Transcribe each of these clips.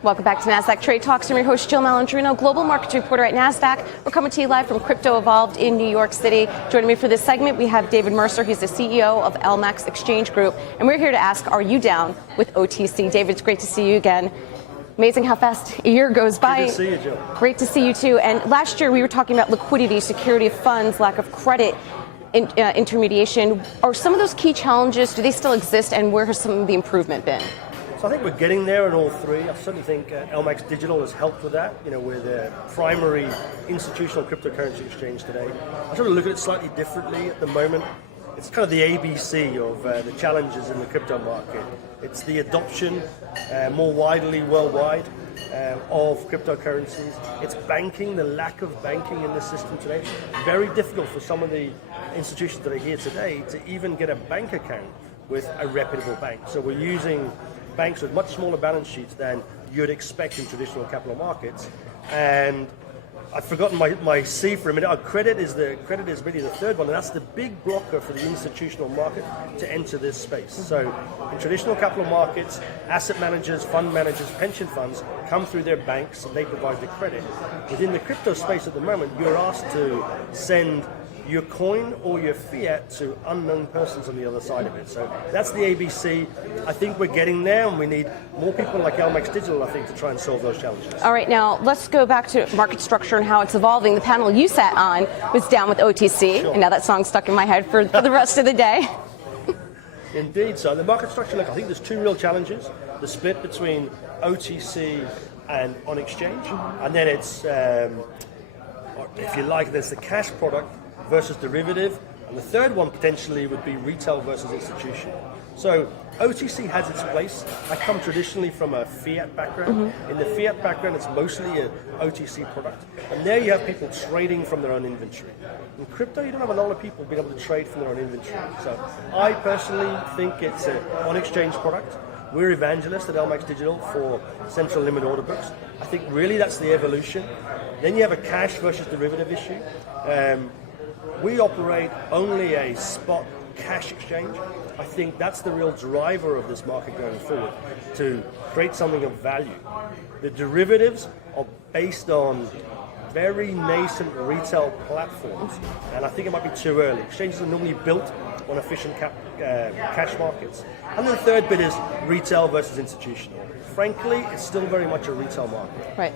Welcome back to Nasdaq Trade Talks. I'm your host, Jill Malandrino, global markets reporter at Nasdaq. We're coming to you live from Crypto Evolved in New York City. Joining me for this segment, we have David Mercer. He's the CEO of LMAX Exchange Group. And we're here to ask, are you down with OTC? David, it's great to see you again. Amazing how fast a year goes by. Good to see you, Jill. Great to see you, too. And last year, we were talking about liquidity, security of funds, lack of credit, intermediation. Are some of those key challenges, do they still exist, and where has some of the improvement been? So I think we're getting there in all three. I certainly think LMAX Digital has helped with that. You know, we're the primary institutional cryptocurrency exchange today. I sort of look at it slightly differently at the moment. It's kind of the ABC of the challenges in the crypto market. It's the adoption more widely worldwide of cryptocurrencies. It's banking, the lack of banking in the system today. It's very difficult for some of the institutions that are here today to even get a bank account with a reputable bank. So we're using banks with much smaller balance sheets than you'd expect in traditional capital markets. And I've forgotten my C for a minute. Our credit is really the third one, and that's the big blocker for the institutional market to enter this space. So in traditional capital markets, asset managers, fund managers, pension funds come through their banks and they provide the credit. Within the crypto space at the moment, you're asked to send your coin or your fiat to unknown persons on the other side of it. So that's the ABC. I think we're getting there, and we need more people like LMAX Digital, I think, to try and solve those challenges. All right, now let's go back to market structure and how it's evolving. The panel you sat on was down with OTC, Sure. and now that song's stuck in my head for the rest of the day. Indeed, so the market structure, look, I think there's two real challenges. The split between OTC and on exchange, and then it's, if you like, there's the cash product versus derivative, and the third one potentially would be retail versus institution. So OTC has its place. I come traditionally from a fiat background. In the fiat background, it's mostly an OTC product, and there you have people trading from their own inventory. In crypto, you don't have a lot of people being able to trade from their own inventory. So I personally think it's an on-exchange product. We're evangelists at LMAX Digital for central limit order books. I think really that's the evolution. Then you have a cash versus derivative issue. We operate only a spot cash exchange. I think that's the real driver of this market going forward, to create something of value. The derivatives are based on very nascent retail platforms, and I think it might be too early. Exchanges are normally built on efficient cash markets. And then the third bit is retail versus institutional. Frankly, it's still very much a retail market. Right.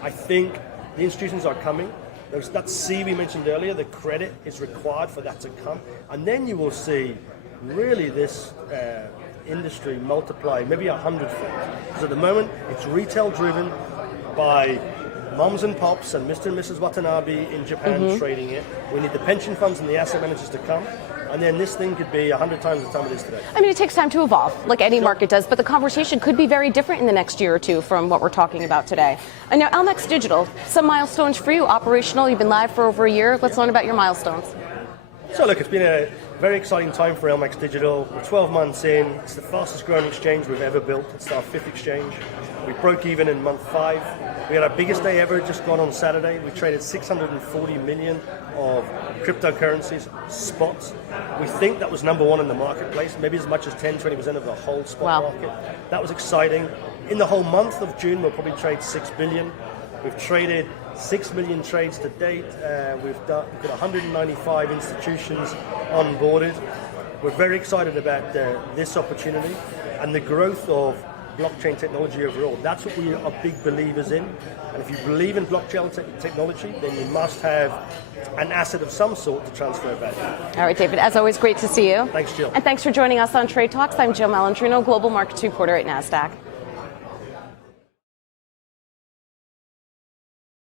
I think the institutions are coming. There's that C we mentioned earlier, the credit is required for that to come. And then you will see really this industry multiply maybe 100-fold. Because at the moment, it's retail driven by moms and pops and Mr. and Mrs. Watanabe in Japan trading it. We need the pension funds and the asset managers to come. And then this thing could be 100 times the time it is today. I mean, it takes time to evolve, like any market does, but the conversation could be very different in the next year or two from what we're talking about today. And now, LMAX Digital, some milestones for you, operational. You've been live for over a year. Let's learn about your milestones. So look, it's been a very exciting time for LMAX Digital. We're 12 months in. It's the fastest growing exchange we've ever built. It's our 5th exchange. We broke even in month 5. We had our biggest day ever just gone on Saturday. We traded 640 million of cryptocurrencies, spots. We think that was number one in the marketplace, maybe as much as 10-20% of the whole spot market. That was exciting. In the whole month of June, we'll probably trade 6 billion. We've traded 6 million trades to date. We've got 195 institutions onboarded. We're very excited about this opportunity and the growth of blockchain technology overall. That's what we are big believers in. And if you believe in blockchain technology, then you must have an asset of some sort to transfer value. All right, David, as always, great to see you. Thanks, Jill. And thanks for joining us on Trade Talks. I'm Jill Malandrino, global markets reporter at Nasdaq.